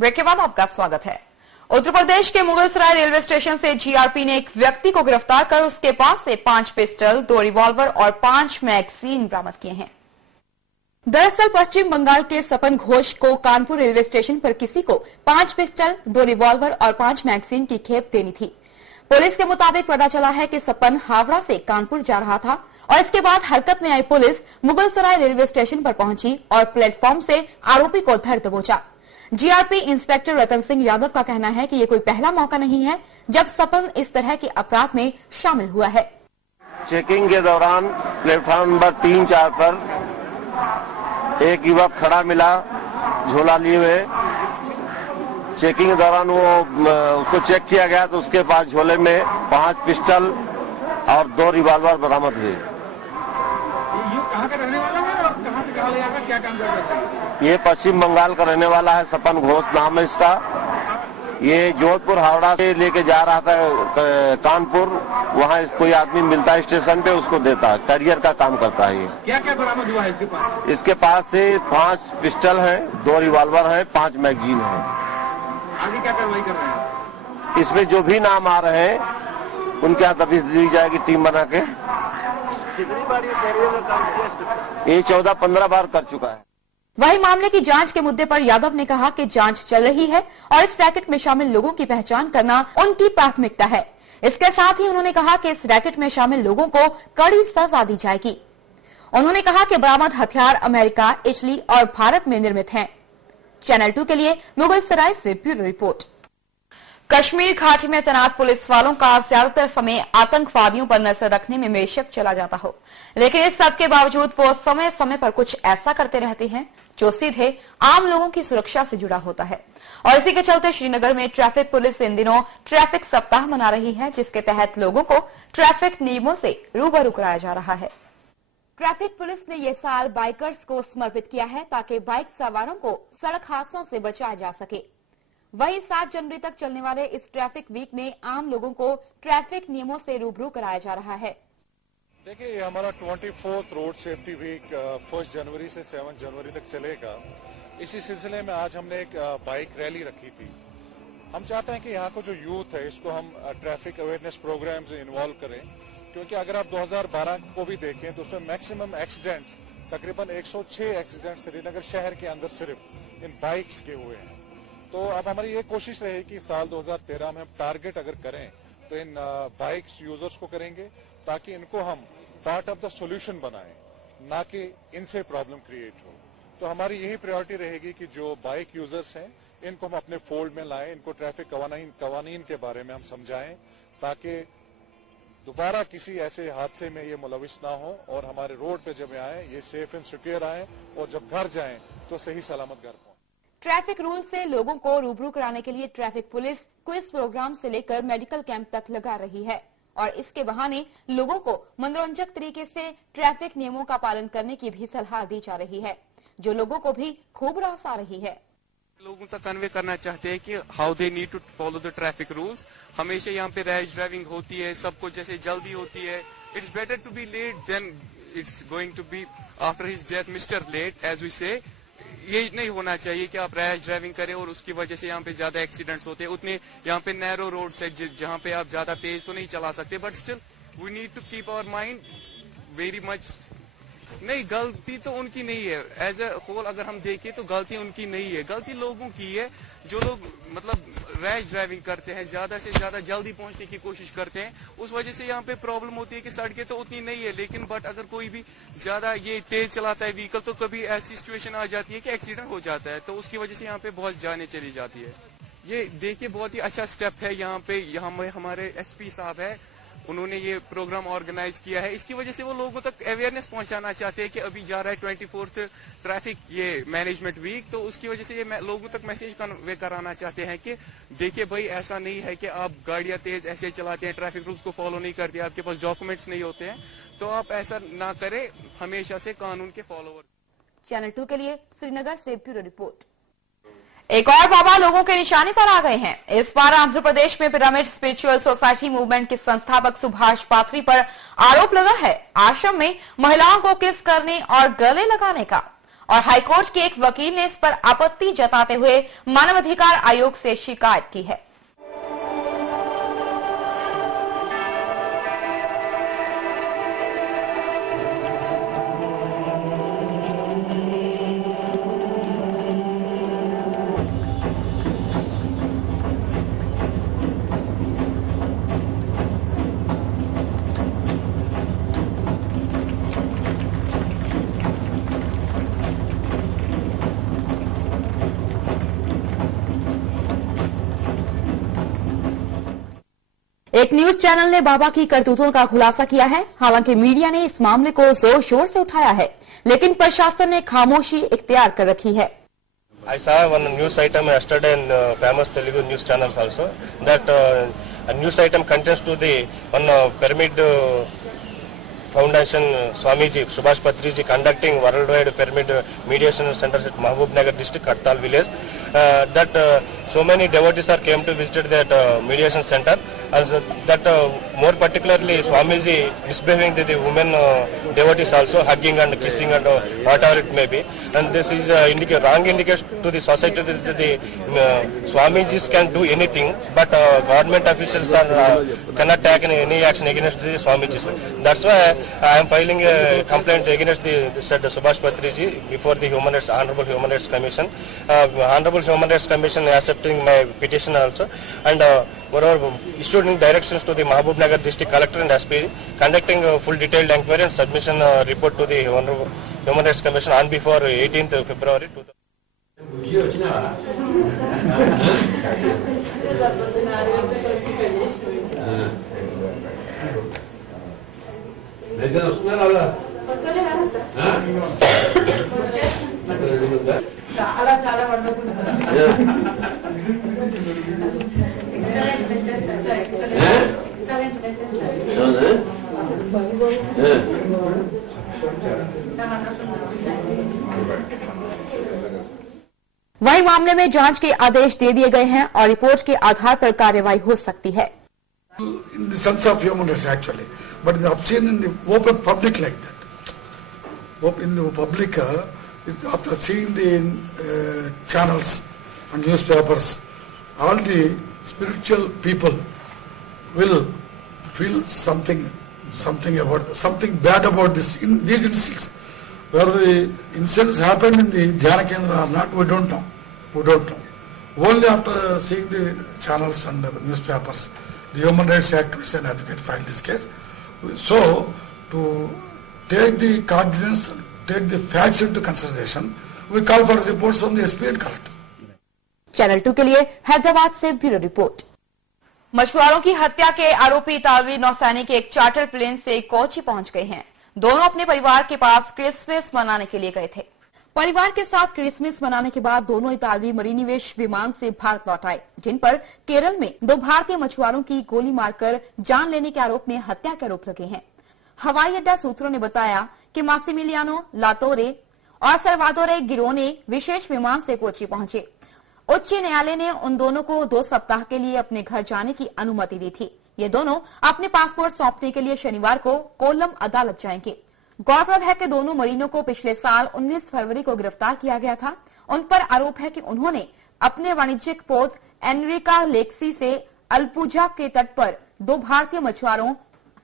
Break के बाद आपका स्वागत है। उत्तर प्रदेश के मुगलसराय रेलवे स्टेशन से जीआरपी ने एक व्यक्ति को गिरफ्तार कर उसके पास से 5 पिस्टल, 2 रिवॉल्वर और 5 मैगजीन बरामद किए हैं। दरअसल पश्चिम बंगाल के सपन घोष को कानपुर रेलवे स्टेशन पर किसी को 5 पिस्टल, 2 रिवॉल्वर और 5 मैगजीन की खेप देनी थी। पुलिस के मुताबिक पता चला है कि सपन हावड़ा से कानपुर जा रहा था और इसके बाद हरकत में आई पुलिस मुगलसराय रेलवे स्टेशन पर पहुंची और प्लेटफॉर्म से आरोपी को धर दबोचा। जीआरपी इंस्पेक्टर रतन सिंह यादव का कहना है कि ये कोई पहला मौका नहीं है जब सपन इस तरह के अपराध में शामिल हुआ है। चेकिंग के दौरान प्लेटफॉर्म नंबर 3-4 पर एक युवक खड़ा मिला झोला लिए हुए। चेकिंग के दौरान उसको चेक किया गया तो उसके पास झोले में 5 पिस्टल और 2 रिवॉल्वर बरामद हुए। ये कहाँ का रहने वाला है और कहाँ से कहाँ ले आकर क्या काम करता है? ये पश्चिम बंगाल का रहने वाला है, सपन घोष नाम है इसका। ये जोधपुर हावड़ा से लेके जा रहा था कानपुर, वहाँ कोई आदमी मिलता है स्टेशन पे, उसको देता है, करियर का काम करता है। ये क्या क्या बरामद हुआ है इसके पास? इसके पास से 5 पिस्टल है, 2 रिवॉल्वर है, 5 मैगजीन है। आगे क्या कार्रवाई कर रहे हैं? इसमें जो भी नाम आ रहे हैं उनके यहाँ तफतीश दी जाएगी टीम बना के। कितनी बार ये कैरियर का काम किया? ये 14-15 बार कर चुका है। वहीं मामले की जांच के मुद्दे पर यादव ने कहा कि जांच चल रही है और इस रैकेट में शामिल लोगों की पहचान करना उनकी प्राथमिकता है। इसके साथ ही उन्होंने कहा कि इस रैकेट में शामिल लोगों को कड़ी सजा दी जाएगी। उन्होंने कहा कि बरामद हथियार अमेरिका, इटली और भारत में निर्मित हैं। चैनल 2 के लिए मुगलसराय से ब्यूरो रिपोर्ट। कश्मीर घाटी में तैनात पुलिस वालों का ज्यादातर समय आतंकवादियों पर नजर रखने में बेशक चला जाता हो, लेकिन इस सब के बावजूद वो समय समय पर कुछ ऐसा करते रहते हैं जो सीधे आम लोगों की सुरक्षा से जुड़ा होता है। और इसी के चलते श्रीनगर में ट्रैफिक पुलिस इन दिनों ट्रैफिक सप्ताह मना रही है, जिसके तहत लोगों को ट्रैफिक नियमों से रूबरू कराया जा रहा है। ट्रैफिक पुलिस ने यह साल बाइकर्स को समर्पित किया है ताकि बाइक सवारों को सड़क हादसों से बचाया जा सके। वहीं 7 जनवरी तक चलने वाले इस ट्रैफिक वीक में आम लोगों को ट्रैफिक नियमों से रूबरू कराया जा रहा है। देखिए, ये हमारा 24th रोड सेफ्टी वीक 1 जनवरी से 7 जनवरी तक चलेगा। इसी सिलसिले में आज हमने एक बाइक रैली रखी थी। हम चाहते हैं कि यहाँ को जो यूथ है इसको हम ट्रैफिक अवेयरनेस प्रोग्राम से इन्वॉल्व करें, क्योंकि अगर आप 2012 को भी देखें तो उसमें मैक्सिमम एक्सीडेंट्स, तकरीबन 106 एक्सीडेंट्स श्रीनगर शहर के अंदर सिर्फ इन बाइक्स के हुए हैं। तो अब हमारी ये कोशिश रही कि साल 2013 में हम टारगेट अगर करें तो इन बाइक्स यूजर्स को करेंगे, ताकि इनको हम पार्ट ऑफ द सॉल्यूशन बनाएं, ना कि इनसे प्रॉब्लम क्रिएट हो। तो हमारी यही प्रायोरिटी रहेगी कि जो बाइक यूजर्स हैं इनको हम अपने फोल्ड में लाएं, इनको ट्रैफिक कवानीन के बारे में हम समझाएं, ताकि दोबारा किसी ऐसे हादसे में ये मुलविस ना हो और हमारे रोड पे जब आए ये सेफ एंड सिक्योर आए और जब घर जाएं तो सही सलामत घर पहुंचे। ट्रैफिक रूल से लोगों को रूबरू कराने के लिए ट्रैफिक पुलिस क्विज प्रोग्राम से लेकर मेडिकल कैंप तक लगा रही है और इसके बहाने लोगों को मनोरंजक तरीके से ट्रैफिक नियमों का पालन करने की भी सलाह दी जा रही है, जो लोगों को भी खूब रास आ रही है। लोगों तक कन्वे करना चाहते हैं कि how they need to follow the traffic rules. हमेशा यहाँ पे रैश ड्राइविंग होती है, सब कुछ जैसे जल्दी होती है। It's better to be late than it's going to be after his death mister late, as we say. ये नहीं होना चाहिए कि आप रैश ड्राइविंग करें और उसकी वजह से यहाँ पे ज्यादा एक्सीडेंट्स होते हैं। उतने यहाँ पे नैरो रोड है जहाँ पे आप ज्यादा तेज तो नहीं चला सकते, but still we need to keep our mind very much. नहीं, गलती तो उनकी नहीं है। एज ए होल अगर हम देखें तो गलती उनकी नहीं है, गलती लोगों की है। जो लोग मतलब रैश ड्राइविंग करते हैं, ज्यादा से ज्यादा जल्दी पहुंचने की कोशिश करते हैं, उस वजह से यहाँ पे प्रॉब्लम होती है कि सड़कें तो उतनी नहीं है, लेकिन बट अगर कोई भी ज्यादा ये तेज चलाता है व्हीकल तो कभी ऐसी सिचुएशन आ जाती है कि एक्सीडेंट हो जाता है, तो उसकी वजह से यहाँ पे बहुत जाने चली जाती है। ये देखिए बहुत ही अच्छा स्टेप है। यहाँ पे हमारे एसपी साहब है, उन्होंने ये प्रोग्राम ऑर्गेनाइज किया है। इसकी वजह से वो लोगों तक अवेयरनेस पहुंचाना चाहते हैं कि अभी जा रहा है 24th ट्रैफिक ये मैनेजमेंट वीक, तो उसकी वजह से ये लोगों तक मैसेज कन्वे कराना चाहते हैं कि देखिए भाई, ऐसा नहीं है कि आप गाड़ियां तेज ऐसे चलाते हैं, ट्रैफिक रूल्स को फॉलो नहीं करते, आपके पास डॉक्यूमेंट्स नहीं होते हैं, तो आप ऐसा ना करें, हमेशा से कानून के फॉलोअर। चैनल 2 के लिए श्रीनगर से ब्यूरो रिपोर्ट। एक और बाबा लोगों के निशाने पर आ गए हैं। इस बार आंध्र प्रदेश में पिरामिड स्पिरिचुअल सोसाइटी मूवमेंट के संस्थापक सुभाष पात्री पर आरोप लगा है आश्रम में महिलाओं को किस करने और गले लगाने का। और हाईकोर्ट के एक वकील ने इस पर आपत्ति जताते हुए मानवाधिकार आयोग से शिकायत की है। एक न्यूज चैनल ने बाबा की करतूतों का खुलासा किया है। हालांकि मीडिया ने इस मामले को जोर शोर से उठाया है, लेकिन प्रशासन ने खामोशी इख्तियार कर रखी है। I saw one news item yesterday in famous Telugu news channels also that a news item contains to the one pyramid foundation Swamiji Subhash Patriji conducting worldwide pyramid mediation centers at Mahbub Nagar district Kartal village. That so many devotees are came to visit that mediation center. As that more particularly Swamiji misbehaving to the women devotees also, hugging and kissing and whatever it may be. And this is wrong indication to the society that the Swamijis can do anything, but government officials are cannot take any action against the Swamijis. That's why I am filing a complaint against the said Subhash Patriji before the Honorable Human Rights Commission. Honorable Human Rights Commission accepting my petition also, and moreover issuing directions to the Mahbub Nagar District Collector and SP, conducting a full detailed inquiry and submission report to the Honorable Human Rights Commission on before 18th February 2000. చాలా చాలా wonderful वहीं मामले में जांच के आदेश दे दिए गए हैं और रिपोर्ट के आधार पर कार्रवाई हो सकती है। In the sense of human rights actually, but it's obscene in the open public like that. In the public, after seeing the channels and newspapers, all the spiritual people will feel something bad about these incidents. Whether the incidents happened in the Dhyana Kendra or not, we don't know. Only after seeing the channels and the newspapers, the human rights activists and advocates filed this case. So, to take the cognizance, take the facts into consideration, we call for reports from the SP and collector. Channel 2 के लिए हैदराबाद से bureau report. मछुआरों की हत्या के आरोपी इतालवी नौसैनिक एक चार्टर प्लेन से कोची पहुंच गए हैं। दोनों अपने परिवार के पास क्रिसमस मनाने के लिए गए थे। परिवार के साथ क्रिसमस मनाने के बाद दोनों इतालवी मरीनिवेश विमान से भारत लौट आए, जिन पर केरल में 2 भारतीय मछुआरों की गोली मारकर जान लेने के आरोप में हत्या के आरोप लगे हैं। हवाई अड्डा सूत्रों ने बताया कि मासिमिलियानो लातोरे और सल्वादोरे गिरोने विशेष विमान से कोची पहुंचे। उच्च न्यायालय ने उन दोनों को 2 सप्ताह के लिए अपने घर जाने की अनुमति दी थी। ये दोनों अपने पासपोर्ट सौंपने के लिए शनिवार को कोल्लम अदालत जाएंगे। गौरतलब है कि दोनों मरीनों को पिछले साल 19 फरवरी को गिरफ्तार किया गया था। उन पर आरोप है कि उन्होंने अपने वाणिज्यिक पोत एनरिका लेक्सी से अल्पुजा के तट पर 2 भारतीय मछुआरों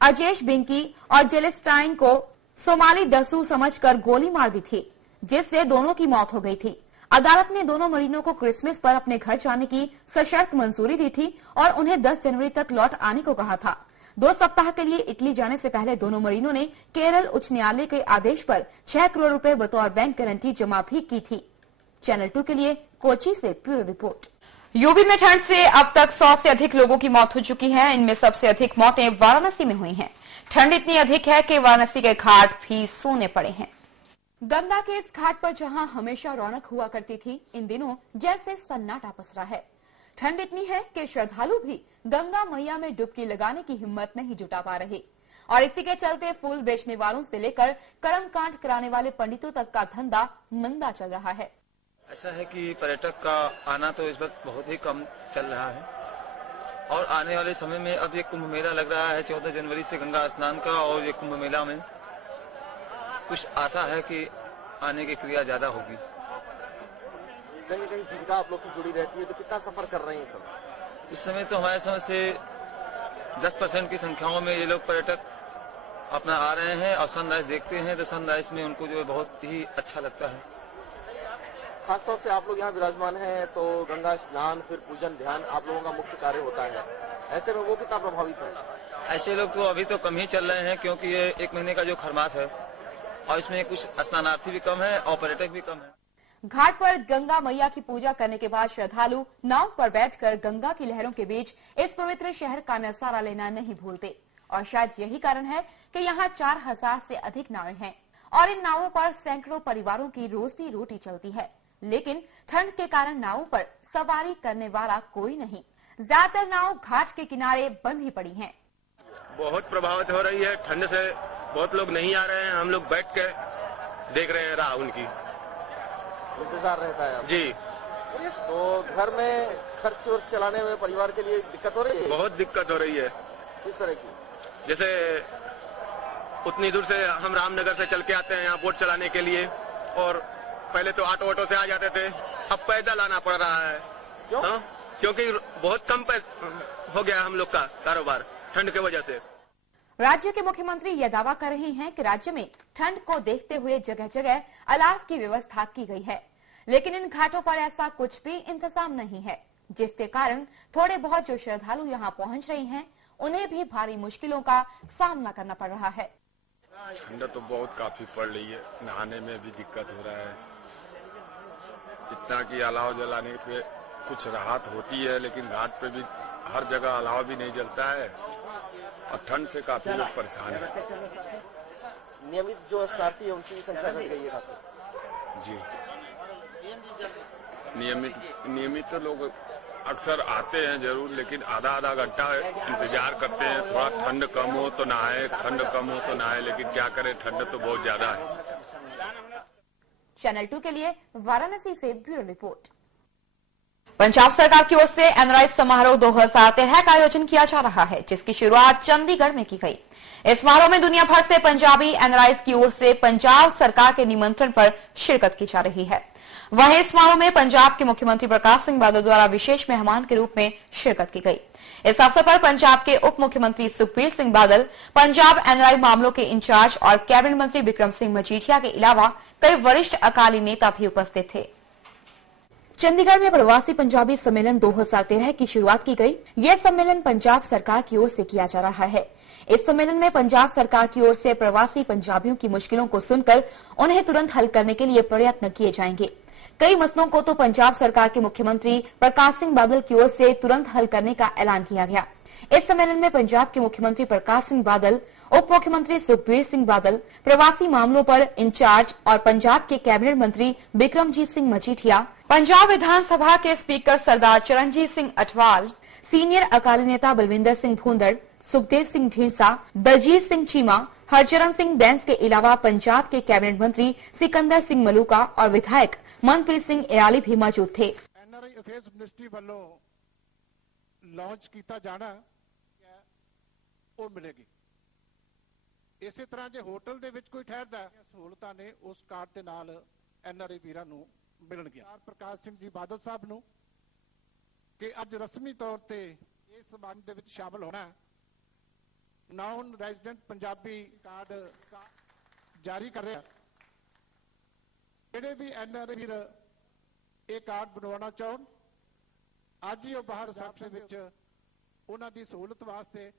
अजेश बिंकी और जेलेस्टाइन को सोमाली दसू समझकर गोली मार दी थी, जिससे दोनों की मौत हो गई थी। अदालत ने दोनों मरीनों को क्रिसमस पर अपने घर जाने की सशर्त मंजूरी दी थी और उन्हें 10 जनवरी तक लौट आने को कहा था। 2 सप्ताह के लिए इटली जाने से पहले दोनों मरीनों ने केरल उच्च न्यायालय के आदेश पर 6 करोड़ रुपए बतौर बैंक गारंटी जमा भी की थी। चैनल 2 के लिए कोची से ब्यूरो रिपोर्ट। यूपी में ठंड से अब तक 100 से अधिक लोगों की मौत हो चुकी है। इनमें सबसे अधिक मौतें वाराणसी में हुई हैं। ठंड इतनी अधिक है कि वाराणसी के घाट भी सूने पड़े हैं। गंगा के इस घाट पर जहां हमेशा रौनक हुआ करती थी, इन दिनों जैसे सन्नाटा पसरा है। ठंड इतनी है कि श्रद्धालु भी गंगा मैया में डुबकी लगाने की हिम्मत नहीं जुटा पा रहे और इसी के चलते फूल बेचने वालों से लेकर कर्मकांड कराने वाले पंडितों तक का धंधा मंदा चल रहा है। ऐसा है कि पर्यटक का आना तो इस वक्त बहुत ही कम चल रहा है और आने वाले समय में अब ये कुंभ मेला लग रहा है 14 जनवरी से गंगा स्नान का, और ये कुंभ मेला में कुछ आशा है कि आने की क्रिया ज्यादा होगी। कहीं न कहीं जीविका आप लोग की जुड़ी रहती है, तो कितना सफर कर रहे हैं सब? इस समय तो हमारे समझ से 10% की संख्याओं में ये लोग पर्यटक अपना आ रहे हैं और सनराइज देखते हैं, तो सनराइज में उनको जो है बहुत ही अच्छा लगता है। खासतौर से आप लोग यहाँ विराजमान हैं तो गंगा स्नान, फिर पूजन, ध्यान आप लोगों का मुख्य कार्य होता है। ऐसे में वो कितना प्रभावित है? ऐसे लोग तो अभी तो कम ही चल रहे हैं, क्योंकि ये 1 महीने का जो खरमास है और इसमें कुछ स्नानार्थी भी कम है और पर्यटक भी कम है। घाट पर गंगा मैया की पूजा करने के बाद श्रद्धालु नाव पर बैठकर गंगा की लहरों के बीच इस पवित्र शहर का नजारा लेना नहीं भूलते और शायद यही कारण है कि यहाँ 4000 से अधिक नावें हैं और इन नावों पर सैकड़ों परिवारों की रोजी रोटी चलती है। लेकिन ठंड के कारण नावों पर सवारी करने वाला कोई नहीं। ज्यादातर नाव घाट के किनारे बंद ही पड़ी हैं। बहुत प्रभावित हो रही है ठंड से, बहुत लोग नहीं आ रहे हैं। हम लोग बैठ के देख रहे हैं राह उनकी, इंतजार रहता है जी। तो घर में खर्च वर्च चलाने में परिवार के लिए दिक्कत हो रही है? बहुत दिक्कत हो रही है। किस तरह की? जैसे उतनी दूर से हम रामनगर से चल के आते हैं यहाँ बोट चलाने के लिए, और पहले तो ऑटो से आ जाते थे, अब पैदल आना पड़ रहा है। क्यों? हाँ? क्योंकि बहुत कम हो गया हम लोग का कारोबार ठंड की वजह से। राज्य के मुख्यमंत्री यह दावा कर रहे हैं कि राज्य में ठंड को देखते हुए जगह जगह अलाव की व्यवस्था की गई है, लेकिन इन घाटों पर ऐसा कुछ भी इंतजाम नहीं है, जिसके कारण थोड़े बहुत जो श्रद्धालु यहाँ पहुँच रहे हैं उन्हें भी भारी मुश्किलों का सामना करना पड़ रहा है। ठंड तो बहुत काफी पड़ रही है, नहाने में भी दिक्कत हो रहा है। इतना कि अलाव जलाने पे कुछ राहत होती है, लेकिन घाट पे भी हर जगह अलाव भी नहीं जलता है और ठंड से काफी लोग परेशान है। नियमित जो स्टार्टी है उनकी संख्या घट गई है जी। नियमित तो लोग अक्सर आते हैं जरूर, लेकिन आधा घंटा इंतजार करते हैं, थोड़ा ठंड कम हो तो नहाए, ठंड कम हो तो नहाए, लेकिन क्या करें, ठंड तो बहुत ज्यादा है। चैनल 2 के लिए वाराणसी से ब्यूरो रिपोर्ट। पंजाब सरकार की ओर से एनआरआई समारोह 2013 का आयोजन किया जा रहा है, जिसकी शुरुआत चंडीगढ़ में की गई। इस समारोह में दुनिया भर से पंजाबी एनआरआईज की ओर से पंजाब सरकार के निमंत्रण पर शिरकत की जा रही है। वहीं इस समारोह में पंजाब के मुख्यमंत्री प्रकाश सिंह बादल द्वारा विशेष मेहमान के रूप में शिरकत की गई। इस अवसर पर पंजाब के उप मुख्यमंत्री सुखबीर सिंह बादल, पंजाब एनआरआई मामलों के इंचार्ज और कैबिनेट मंत्री बिक्रम सिंह मजीठिया के अलावा कई वरिष्ठ अकाली नेता भी उपस्थित थे। चंडीगढ़ में प्रवासी पंजाबी सम्मेलन 2013 की शुरुआत की गई। यह सम्मेलन पंजाब सरकार की ओर से किया जा रहा है। इस सम्मेलन में पंजाब सरकार की ओर से प्रवासी पंजाबियों की मुश्किलों को सुनकर उन्हें तुरंत हल करने के लिए प्रयत्न किए जाएंगे। कई मसलों को तो पंजाब सरकार के मुख्यमंत्री प्रकाश सिंह बादल की ओर से तुरंत हल करने का ऐलान किया गया। इस सम्मेलन में पंजाब के मुख्यमंत्री प्रकाश सिंह बादल, उप मुख्यमंत्री सुखबीर सिंह बादल, प्रवासी मामलों पर इंचार्ज और पंजाब के कैबिनेट मंत्री बिक्रमजीत सिंह मजीठिया, पंजाब विधानसभा के स्पीकर सरदार चरणजीत सिंह अठवाल, सीनियर अकाली नेता बलविंदर सिंह भूंदड़, सुखदेव सिंह ढींढसा, दलजीत सिंह चीमा, हरचरण सिंह बैंस के अलावा पंजाब के कैबिनेट मंत्री सिकंदर सिंह मलूका और विधायक मनप्रीत सिंह एयाली भी मौजूद थे। एनआरआई अफेयर्स मिनिस्ट्री वालों लॉन्च किया जाना ਉਹ ਮਿਲੇਗੀ। ਇਸੇ ਤਰ੍ਹਾਂ ਜੇ ਹੋਟਲ ਦੇ ਵਿੱਚ ਕੋਈ ਠਹਿਰਦਾ ਸਹੂਲਤਾਂ ਨੇ ਉਸ ਕਾਰਡ ਦੇ ਨਾਲ ਐਨਆਰਆਈ ਵੀਰਾਂ ਨੂੰ ਮਿਲਣਗੀਆਂ। ਪ੍ਰਕਾਸ਼ ਸਿੰਘ ਜੀ ਬਾਦਲ ਸਾਹਿਬ ਨੂੰ ਕਿ ਅੱਜ ਰਸਮੀ ਤੌਰ ਤੇ ਇਸ ਸਮਾਗਮ ਦੇ ਵਿੱਚ ਸ਼ਾਮਲ ਹੋਣਾ ਨਾਨ ਰੈਜ਼ੀਡੈਂਟ ਪੰਜਾਬੀ ਕਾਰਡ ਜਾਰੀ ਕਰ ਰਿਹਾ। ਜਿਹੜੇ ਵੀ ਐਨਆਰਆਈ ਵੀਰ ਇਹ ਕਾਰਡ ਬਣਵਾਉਣਾ ਚਾਹਣ ਅੱਜ ਹੀ ਉਹ ਬਾਹਰ ਰਿਸੈਪਸ਼ਨ ਵਿੱਚ ਉਹਨਾਂ ਦੀ ਸਹੂਲਤ ਵਾਸਤੇ।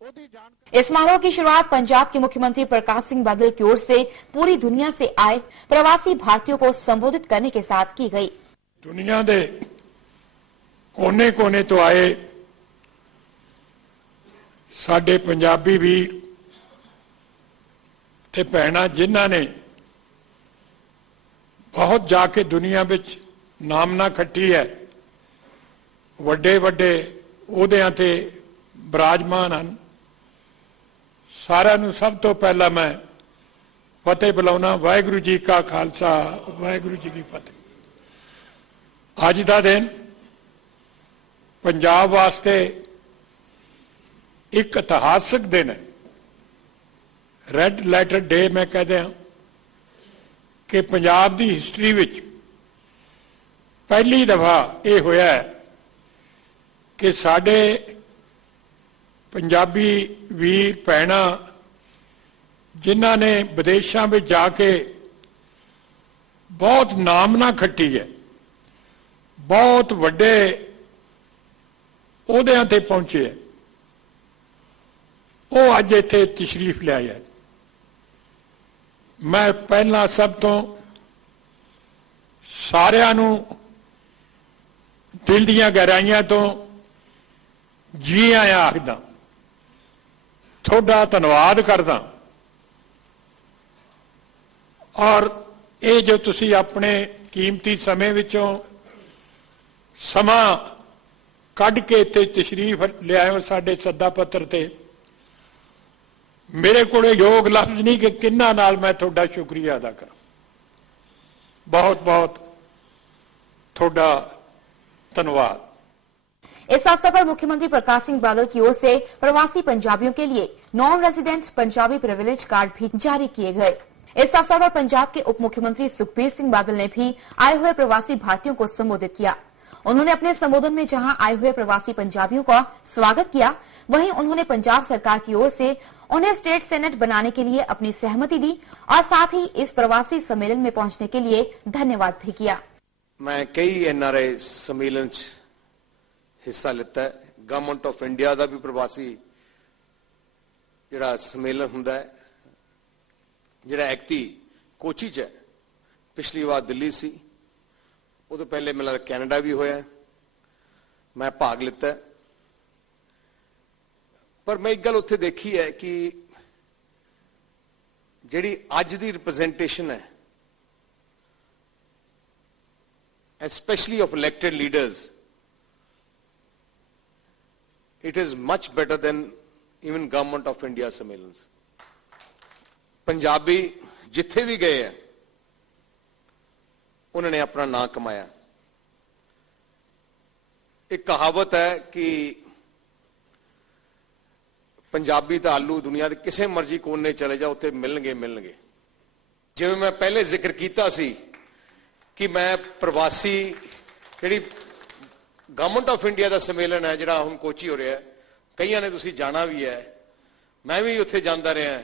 इस समारोह की शुरुआत पंजाब के मुख्यमंत्री प्रकाश सिंह बादल की ओर से पूरी दुनिया से आए प्रवासी भारतीयों को संबोधित करने के साथ की गई। दुनिया के कोने कोने तो आए साडे पंजाबी वीर ते भैणां जिन्हां ने बहुत जाके दुनिया विच नामना खट्टी है, वड्डे वड्डे ओहदियां ते विराजमान हैं। सारिਆਂ ਨੂੰ सब तो पहला मैं फतेह बुलाउना। वाहिगुरू जी का खालसा, वाहिगुरू जी की फतेह। अज का दिन पंजाब वास्ते एक इतिहासक दिन है। रेड लैटर डे मैं कहते हैं कि पंजाब की हिस्टरी विच पहली दफा ये होया है कि साडे पंजाबी वीर भैणां जिन्हां ने विदेशों में जाके बहुत नामना खट्टी है, बहुत वड्डे ओहदियां ते पहुंचे है, वो अज इत्थे तशरीफ लिआए है। मैं पहला सब तो सारिआं नूं दिल दीआं गहराइयां तो जी आया आखदा, थोड़ा धन्नवाद करदा। और ये जो तुसी अपने कीमती समय विचों समा कढ के इत्थे तशरीफ लिआए हो साडे सद्दा पत्र ते, मेरे को योग लफ्ज नहीं कि किन्ना नाल मैं थोड़ा शुक्रिया अदा करा। बहुत बहुत थोड़ा धन्यवाद। इस अवसर पर मुख्यमंत्री प्रकाश सिंह बादल की ओर से प्रवासी पंजाबियों के लिए non resident Punjabi privilege card भी जारी किए गए। इस अवसर पर पंजाब के उप मुख्यमंत्री सुखबीर सिंह बादल ने भी आए हुए प्रवासी भारतीयों को संबोधित किया। उन्होंने अपने संबोधन में जहां आए हुए प्रवासी पंजाबियों का स्वागत किया, वहीं उन्होंने पंजाब सरकार की ओर से उन्हें स्टेट सेनेट बनाने के लिए अपनी सहमति दी और साथ ही इस प्रवासी सम्मेलन में पहुंचने के लिए धन्यवाद भी किया। मैं कई एनआरआई सम्मेलन च हिस्सा लिता है। गवर्नमेंट ऑफ इंडिया का भी प्रवासी जिहड़ा सम्मेलन हुंदा है, जिहड़ा एक्टी कोची च है, पिछली बार दिल्ली सी, उदों पहले मेरा कैनेडा भी होया, मैं भाग लिता है। पर मैं एक गल उत्थे देखी है कि जिहड़ी अज दी रिप्रेजेंटेशन है, especially of elected leaders, it is much better than even Government of India सम्मेलन। पंजाबी जिथे भी गए हैं उन्होंने अपना नाम कमाया। एक कहावत है कि पंजाबी तो आलू दुनिया के किसी मर्जी कोने चले जाओ उत्थे मिलणगे मिलणगे। जिवें मैं पहले जिक्र किया सी कि मैं प्रवासी जिहड़ी गवर्नमेंट ऑफ इंडिया का सम्मेलन है जिहड़ा हुण कोची हो रहा है, कईयां ने तुसीं जाना भी है, मैं भी उत्थे जांदा रहा।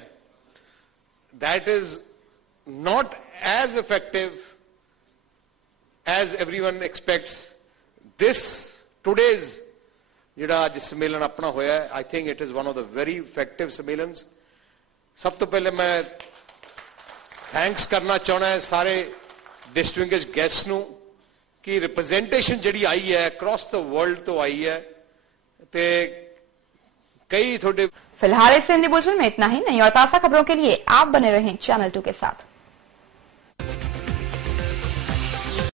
That is not as effective as everyone expects. This today's जिहड़ा अज सम्मेलन अपना होया है, I think it is one of the very effective सम्मेलन्स। सब तो पहले मैं थैंक्स करना चाहना है सारे डिस्टिंग्विश्ड गेस्ट नूं कि रिप्रेजेंटेशन जिहड़ी आई है अक्रॉस द वर्ल्ड तो आई है ते कई थोड़े। फिलहाल इस हिंदी बुलेटिन में इतना ही। नई और ताजा खबरों के लिए आप बने रहें चैनल 2 के साथ।